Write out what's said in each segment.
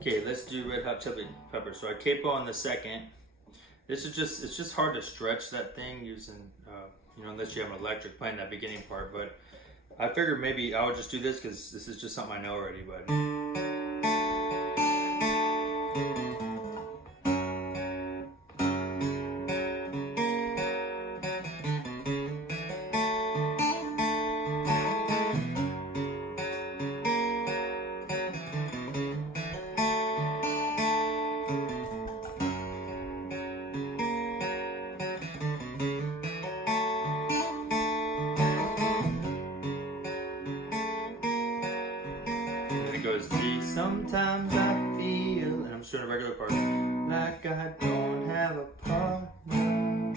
Okay, let's do Red Hot Chili Peppers. So I capo on the second. It's just hard to stretch that thing using, unless you have an electric playing that beginning part. But I figured maybe I would just do this because this is just something I know already. But it goes G. Sometimes I feel, and I'm just doing a regular part, like I don't have a partner.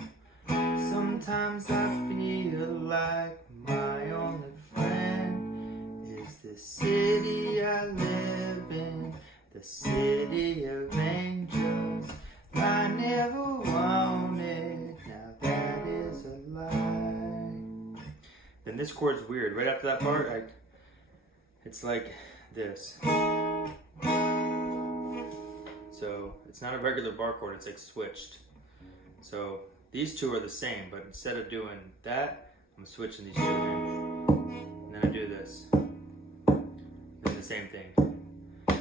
Sometimes I feel like my only friend is the city I live in, the city of angels. I never wanted, now that is a lie. Then this chord's weird. Right after that part, it's like this. So it's not a regular bar chord, it's like switched. So these two are the same, but instead of doing that, I'm switching these two in. And then I do this. Then the same thing. I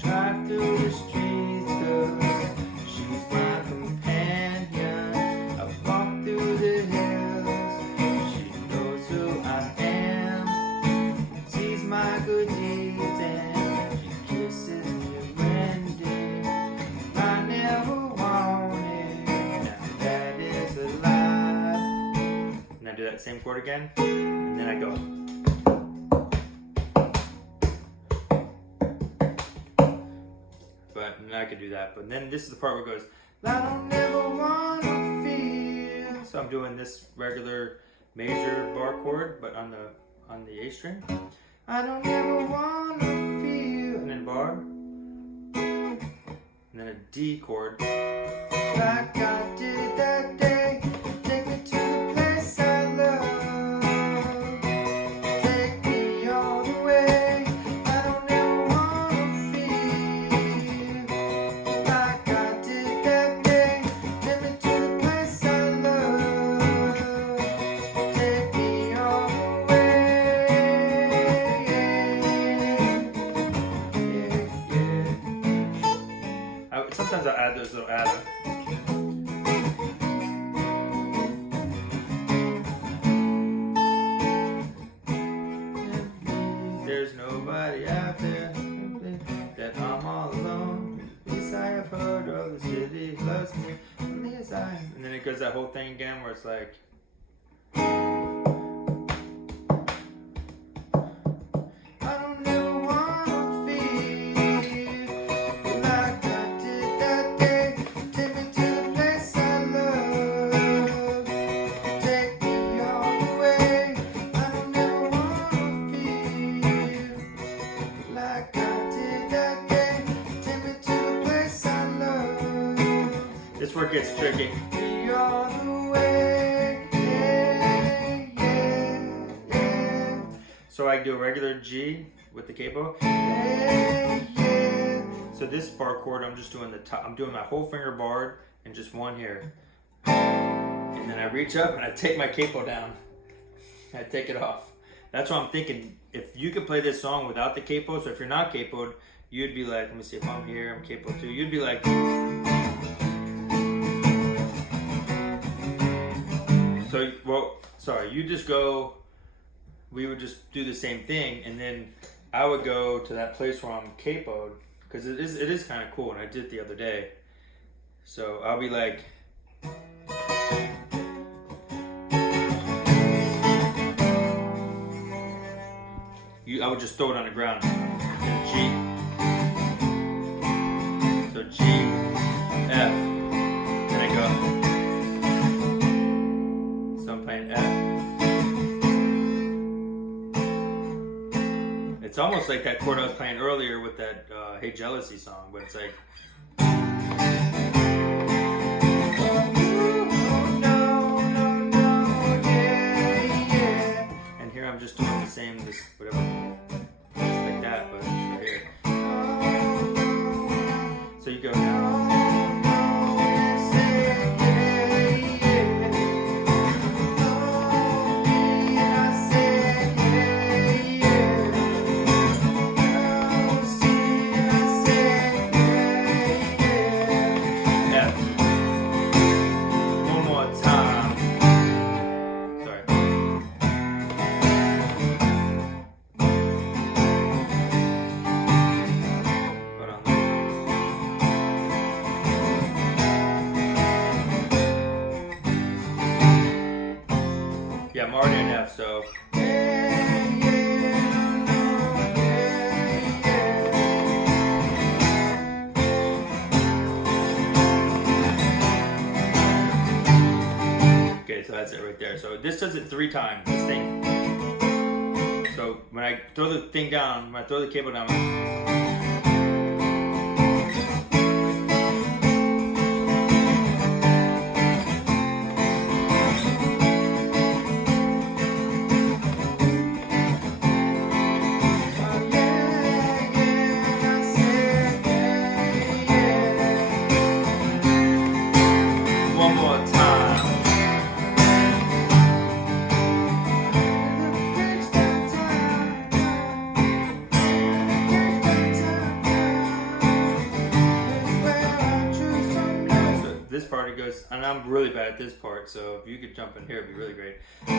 drive through the streets 'cause she's my companion. I walk through the hills, she knows who I am. Sees my good deeds and she kisses me rendered. I never wanted, now that is a lie. And I do that same chord again, and then I go. But I could do that. But then this is the part where it goes, I don't ever wanna feel. So I'm doing this regular major bar chord, but on the A string. I don't ever wanna feel, and then bar, and then a D chord, like I did that day. Take me to the place I love. Take me all the way. I don't ever wanna feel like I did that day. Take me to the place I love. Take me all the way. Sometimes I'll add those little add-ons. There's nobody out there that I'm all alone. At least I have heard of the city loves me. Only as I. And then it goes that whole thing again where it's like. I don't ever wanna feel like I did that day. Take me to the place I love. Take me all the way. I don't ever wanna feel like I did that day. Take me to the place I love. This where it gets tricky. Me all the way. Yeah, yeah, yeah. So I do a regular G with the capo. Yeah, yeah. So this bar chord, I'm just doing the top. I'm doing my whole finger barred and just one here. And then I reach up and I take my capo down. I take it off. That's what I'm thinking. If you could play this song without the capo, so if you're not capoed, you'd be like, let me see if I'm here, I'm capo too. You'd be like. So, well, sorry, you just go, we would just do the same thing, and then I would go to that place where I'm capoed, because it is kind of cool, and I did it the other day. So I'll be like, I would just throw it on the ground. And G. So G, F, and I go. So I'm playing F. It's almost like that chord I was playing earlier with that Hey Jealousy song, but it's like. And here I'm just doing the same, this whatever, like that, but right here. I'm already in F, so. Okay, so that's it right there. So this does it 3 times, this thing. So when I throw the thing down, when I throw the cable down, one more time. This part it goes, and I'm really bad at this part, so if you could jump in here, it'd be really great. So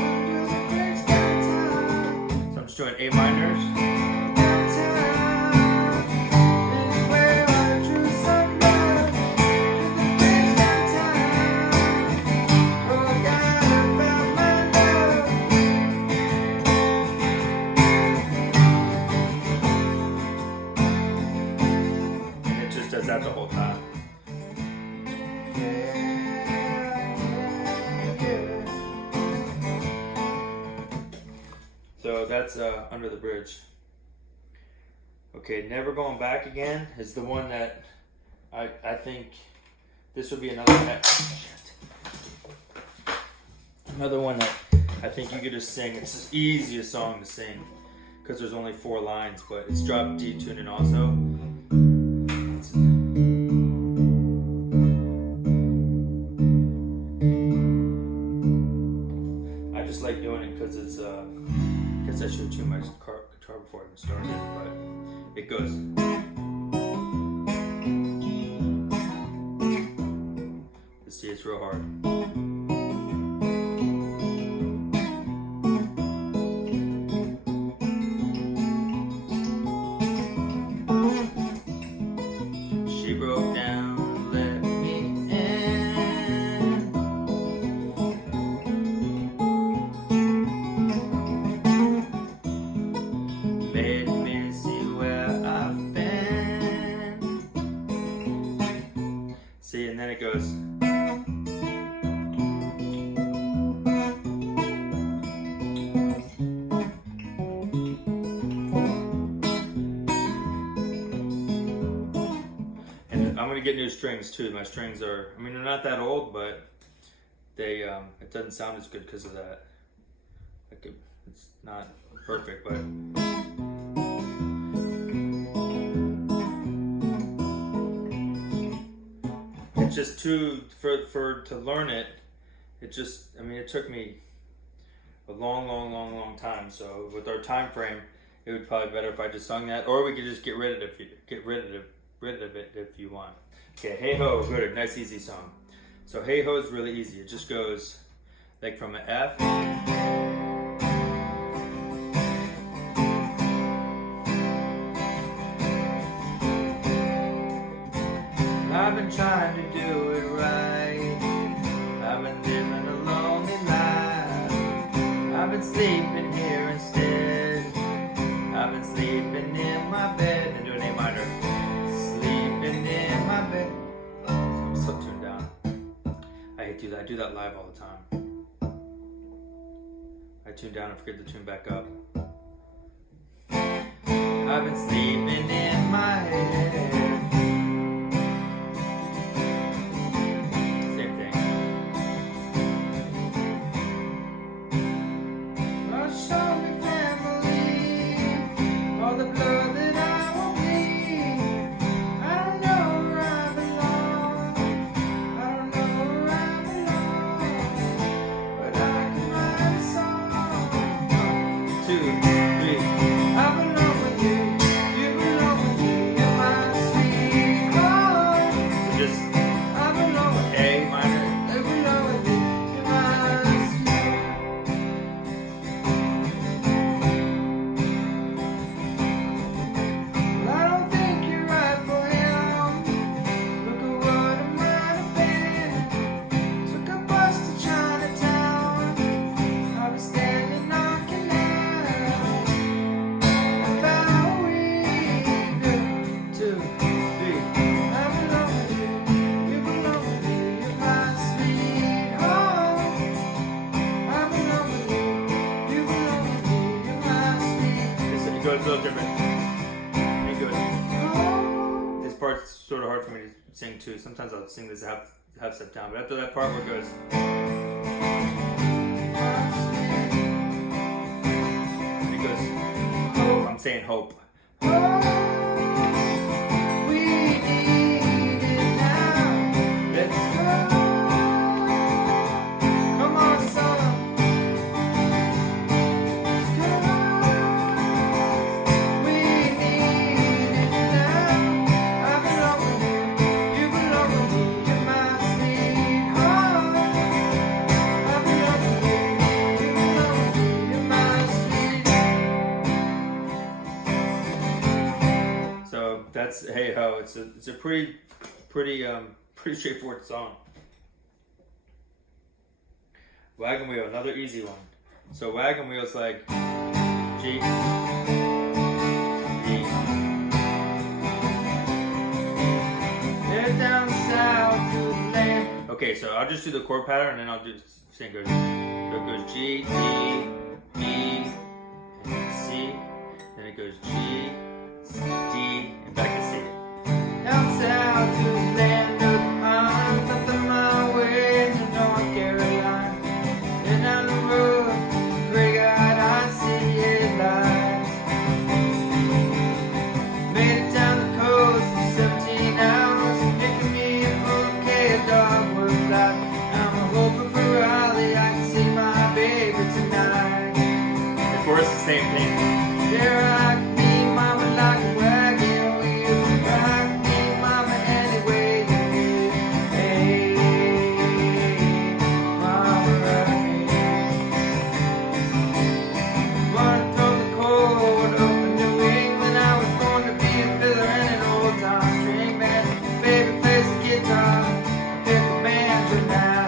I'm just doing A minors. And it just does that the whole time. So that's Under the Bridge. Okay, Never Going Back Again is the one that I think this would be another one that I think you could just sing. It's the easiest song to sing because there's only 4 lines, but it's drop D tuning also. I just like doing it because it's I should tune my guitar before I even started, but it goes. You see, it's real hard. She broke down, let me in. Made me see where I've been. See, and then it goes. And I'm gonna get new strings too. My strings are, I mean, they're not that old, but they it doesn't sound as good because of that. Like it's not perfect, but. It's just too for to learn it. It just, I mean, it took me a long time. So with our time frame, it would probably be better if I just sung that, or we could just get rid of it if you want. Okay, Hey Ho, good, nice easy song. So Hey Ho is really easy. It just goes like from an F. I've been trying to do it right. I've been living a lonely life. I've been sleeping here instead. I've been sleeping in my bed and doing A minor. Sleeping in my bed. I'm so tuned down. I hate to do that. I do that live all the time. I tune down and forget to tune back up. I've been sleeping in my head. Two, three. I belong with you, you belong with me, you're my sort of hard for me to sing too. Sometimes I'll sing this half step down, but after that part where it goes, and it goes, hope. I'm saying hope. We need it now. Let's Go. Come on, son. Let's go. We need it now. I belong with you. You belong with me. You're my sweetheart. I belong with you. You belong with me. You're my sweetheart. So that's Hey Ho. It's a pretty straightforward song. Wagon Wheel, another easy one. So Wagon Wheel is like G, D. They're down south to land. Okay, so I'll just do the chord pattern and then I'll do sing. So it goes G, D, E, and C. Then it goes G, D, and back to C. Down south to the land of the pines, up the my way to North Carolina. And down the road, gray eyed, I see headlights. Made it down the coast in 17 hours, picking me a bouquet of dogwood flowers. I'm hoping for Raleigh, I can see my baby tonight. The chorus is the same thing. Yeah, rock me, mama, like a wagon wheel. Rock me, mama, any way you feel. Hey, mama, rock me. Wanna throw the cold up in New England. I was born to be a fiddler and an old-time string man. Baby plays the guitar, pick the banjo now.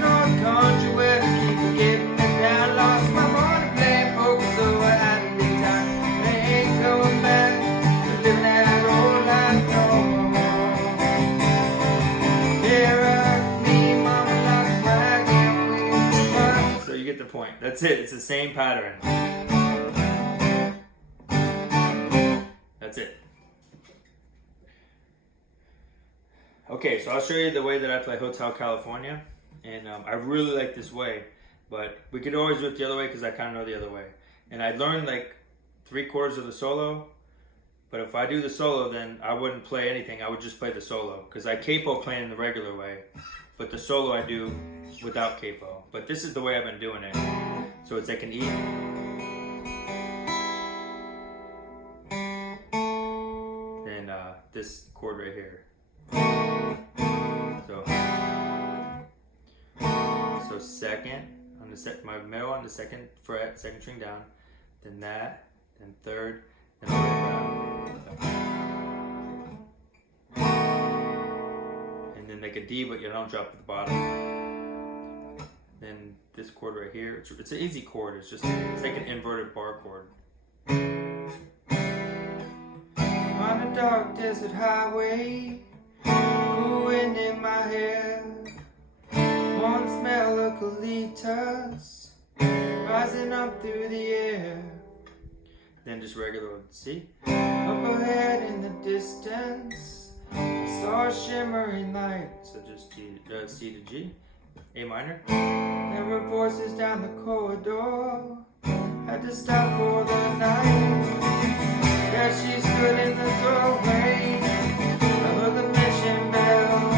North Country where the people getting me down. Lost my money playing poker, so I had to leave town. They ain't coming back, living that old life no more. Yeah, rock me, mama, like a wagon wheel. So you get the point. That's it. It's the same pattern. That's it. Okay, so I'll show you the way that I play Hotel California. And I really like this way. But we could always do it the other way because I kind of know the other way. And I learned like 3/4 of the solo. But if I do the solo, then I wouldn't play anything. I would just play the solo. Because I capo playing the regular way. But the solo I do without capo. But this is the way I've been doing it. So it's like an E. And this chord right here. So second on the my middle on the second fret, second string down, then that, then third, then all the way down. And then like a D, but you don't drop at the bottom. Then this chord right here, it's an easy chord. It's like an inverted bar chord. On a dark desert highway, cool wind in my hair. One smell of eucalyptus rising up through the air. Then just regular C. Up ahead in the distance, I saw a shimmering light. So just C to G, A minor. There were voices down the corridor. Had to stop for the night. There she stood in the doorway. I heard the mission bell.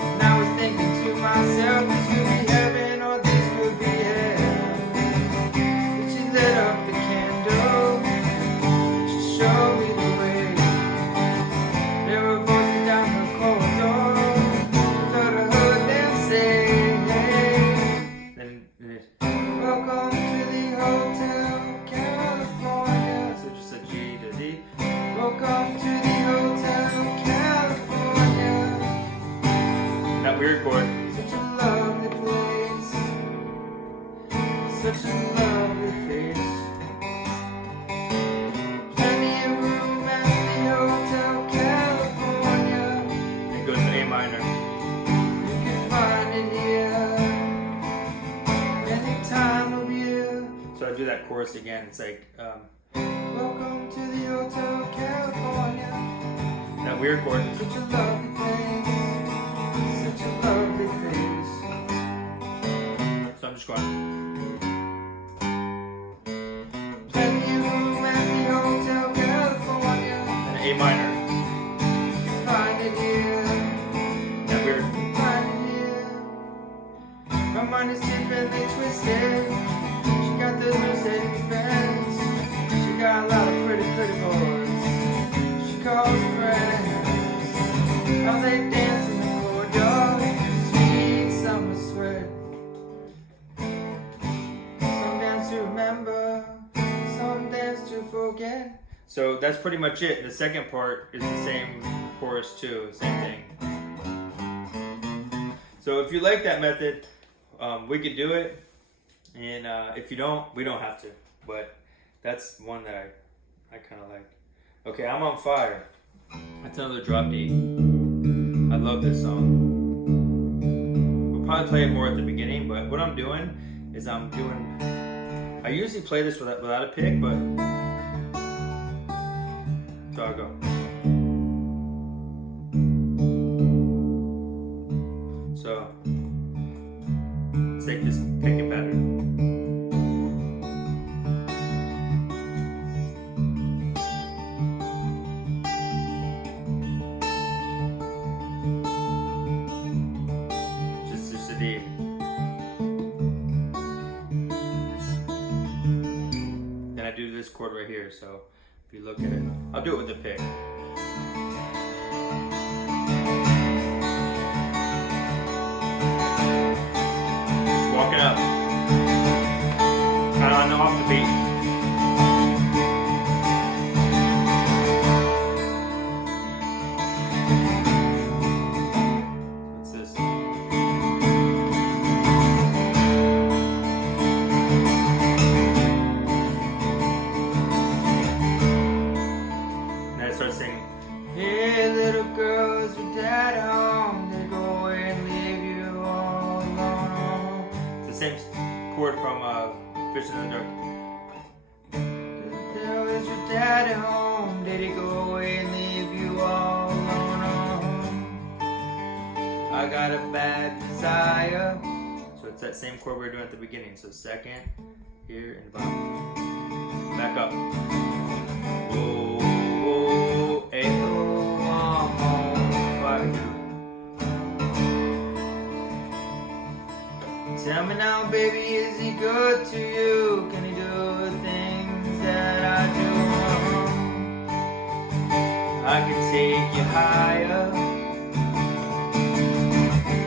And I was thinking to myself, this could be heaven or this could be hell. But she lit up the candle. She showed me the way. There were voices down the corridor. I thought I heard them say, hey. Then Welcome to the Hotel California. so just a G to D. Welcome to the Hotel California. That weird chord. Such a lovely place. Such a lovely face. Plenty of room at the Hotel California. It goes to A minor. You can find it here any time of year. So I do that chorus again. It's like Welcome to the Hotel weird chord. Such a lovely place, such a lovely face. So I'm just going. Plenty of room at the Hotel California. An A minor. Find it here, That weird. find it here. My mind is differently twisted. She got those Mercedes Benz. She got a lot of pretty, pretty boys. She calls friends. How they dance in the corridor. Sweet summer sweat. Some dance to remember, some dance to forget. So that's pretty much it. The second part is the same chorus too, same thing. So if you like that method, we could do it. And if you don't, we don't have to. But that's one that I kind of like. Okay, I'm on fire. That's another drop D. I love this song. We'll probably play it more at the beginning, but what I'm doing is I usually play this without a pick, but so I'll go. So let's take this pick it pattern. Just a D. Then I do this chord right here, so if you look at it, I'll do it with the pick. Just walking up, kind of on the off the beat. What's this? And then I start singing. Hey little girl, is your dad home? Did he go away and leave you all alone? It's the same chord from Fish in the Dark. Girl, is your dad home? Did he go away and leave you all alone? I got a bad desire. So it's that same chord we were doing at the beginning. So second, here, and bottom. Back up. Oh, oh, hey, oh, I'm on fire. Tell me now, baby, is he good to you? Can he do the things that I do? I can take you higher.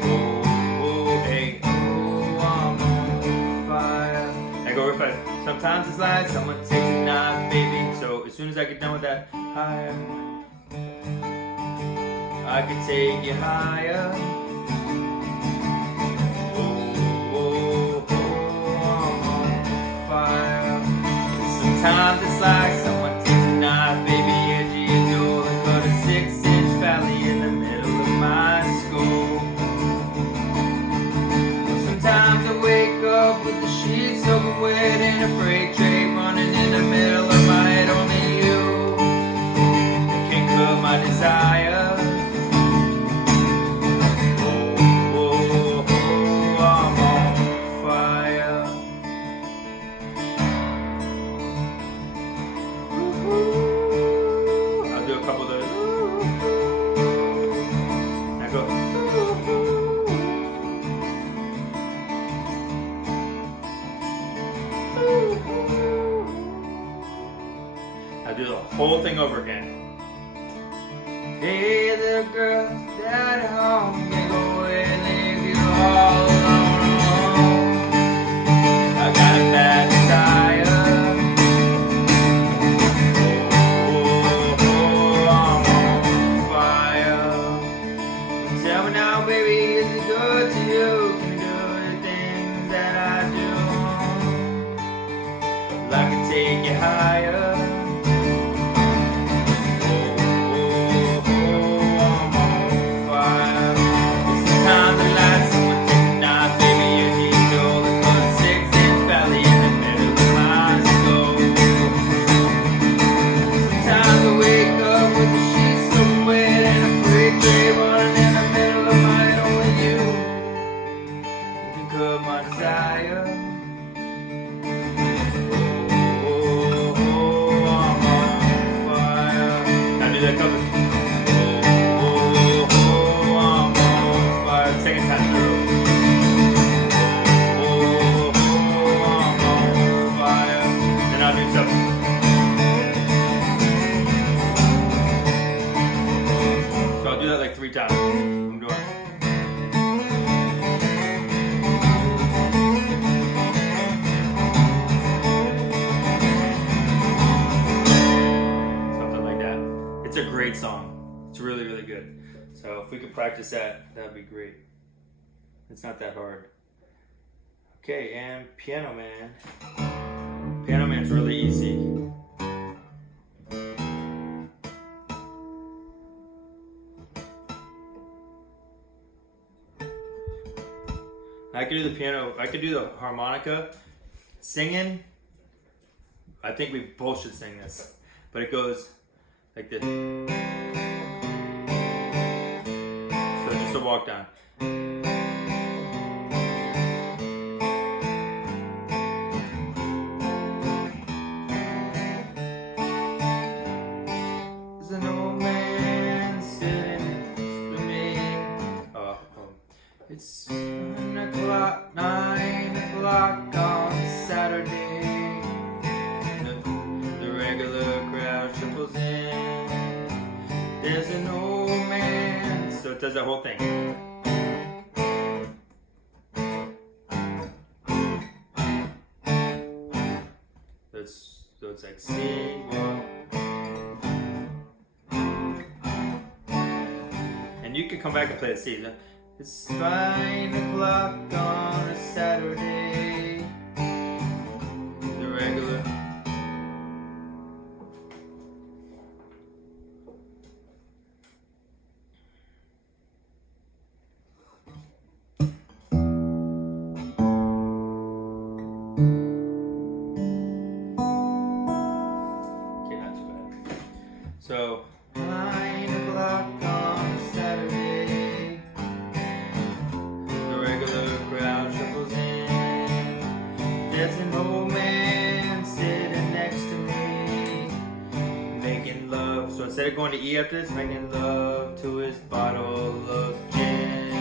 Oh, oh, hey, Oh, I'm on fire. I go real fast. Sometimes it's like someone takes a knife, baby. So as soon as I get done with that, higher, I can take you higher. Oh, oh, oh, I'm on fire. Sometimes it's like someone takes a knife, baby, edge of your door and cut a 6-inch valley in the middle of my skull. Sometimes I wake up with the sheets soaking wet and a freight train running in the middle of my head. Only you Can cut my desire. Oh, oh, oh, I'm on fire. I'll do a couple of those. Now go. I'll do the whole thing over again. Hey, little girl, dad home, they go away and leave you all alone. I got a bad desire. Oh, oh, I'm on fire. Tell me now, baby, is it good to you? Can you do the things that I do? I can take you higher. Oh, I'm on fire. Sometimes the lights, someone take a 3 times. I'm doing it. Something like that. It's a great song. It's really, really good. So if we could practice that, that'd be great. It's not that hard. Okay, and Piano Man. Piano Man's really easy. I could do the piano, I could do the harmonica. Singing, I think we both should sing this. But it goes like this. So just a walk down. There's an old man sitting next to me. It's 9 o'clock on Saturday. The regular crowd shuffles in. There's an old man. So it does that whole thing. So it's like sing, walk. And you can come back and play the C. It's 9 o'clock on a Saturday. The regular. Okay, not too bad. So 9 o'clock on a Saturday. Crowd shuffles in. There's an old man sitting next to me, making love. So instead of going to E after this, making love to his bottle of gin.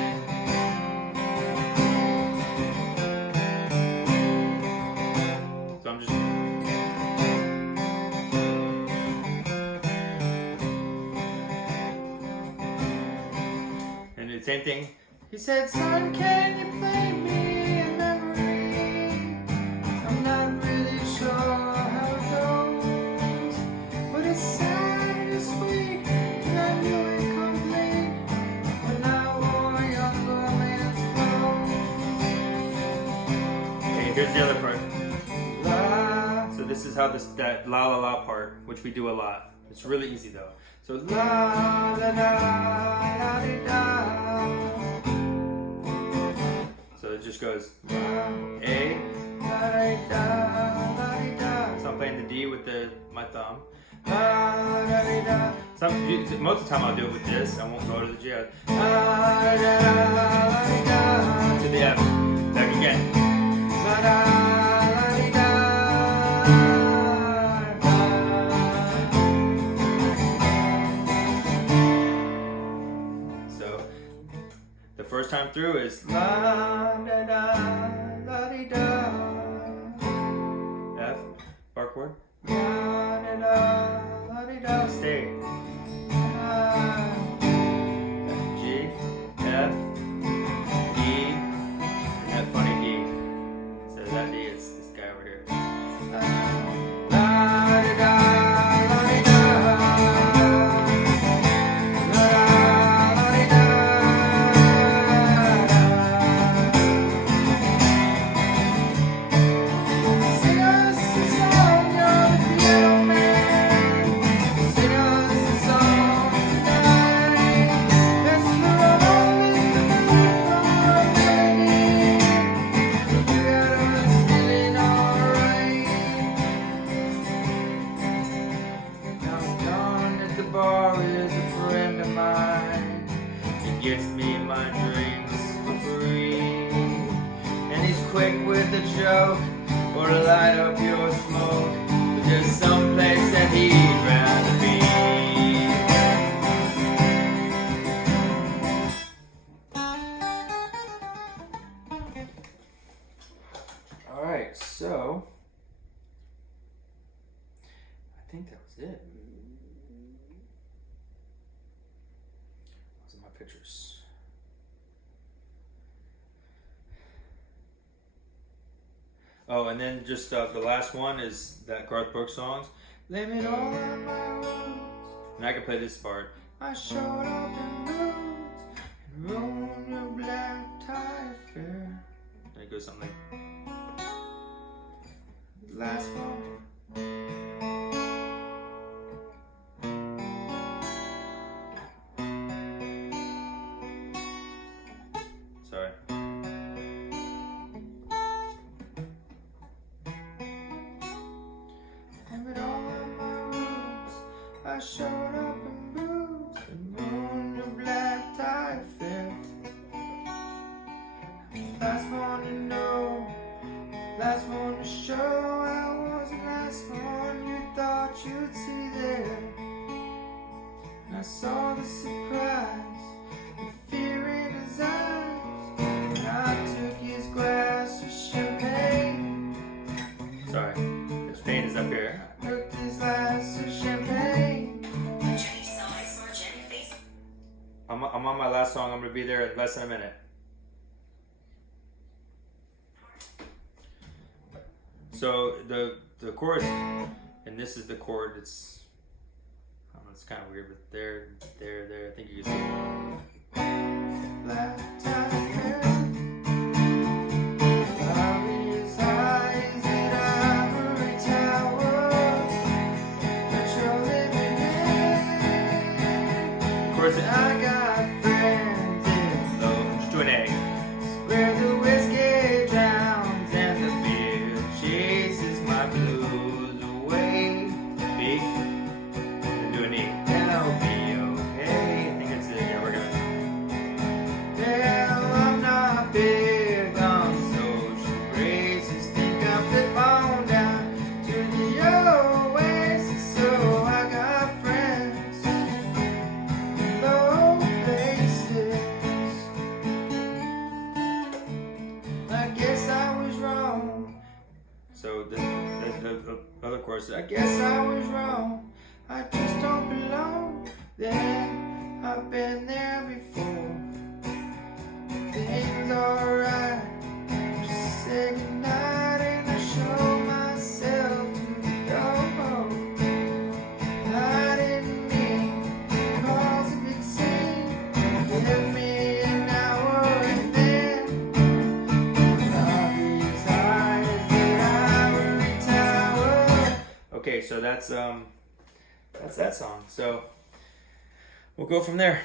So I'm just. And the same thing. He said, son, can you play me a memory? I'm not really sure how it goes, but it's sad and it's sweet, and I knew it complete when I wore younger man's clothes. Okay, here's the other part. La. So this is how that la la la part, which we do a lot. It's really easy though. So la la la la di da. So it just goes A, la di da, la di da. So I'm playing the D with my thumb. La da di da. Most of the time I'll do it with this. I won't go to the G. La da da la di da to the F. Back again. La da la di da. So the first time through is la da da la di da. F, bar chord. La da da la di da. Stay. G, F, E, and that funny D. So that D is this guy over here. La da da la di da. Gets me my drinks for free, and he's quick with a joke or to light up your smoke. But there's some place that he'd rather be. All right, so I think that was it. years. Oh, and then just the last one is that Garth Brooks song. Blame it all on my wounds. And I can play this part. I showed up in boots and ruined your black tie affair. Then it goes something like last one. Sorry. Blame it all on my roots. I showed up in boots and ruined your black tie affair. Last one to know, last one to show. I was the last one you thought you'd see there. And I saw the surprise, the fear in his eyes. And I took his glass of champagne. Sorry, his pain is up here. I took his glass of champagne. I'm on my last song. I'm gonna be there in less than a minute. So the chorus, and this is the chord. It's I don't know, it's kind of weird, but there. I think you can see it. Black tie hair, lovely his eyes in ivory tower, but you're living in. Of course, I got friends in low. Just do an A. Where the whiskey drowns and the beer chases my blues away. B. Then do an E. And I'll be okay. I think that's it. Yeah, we're gonna. Well, I'm not big on social graces. Think I'll flip on down to the oasis. So I got friends in low places. I guess I was wrong. So the other chorus, I guess I was wrong. I just don't belong there. I've been there before. Things alright. Just say goodnight and I show myself to the door. I didn't mean to cause a big scene. Give me an hour and then these eyes that ivory tower. Okay, so that's that song. So we'll go from there.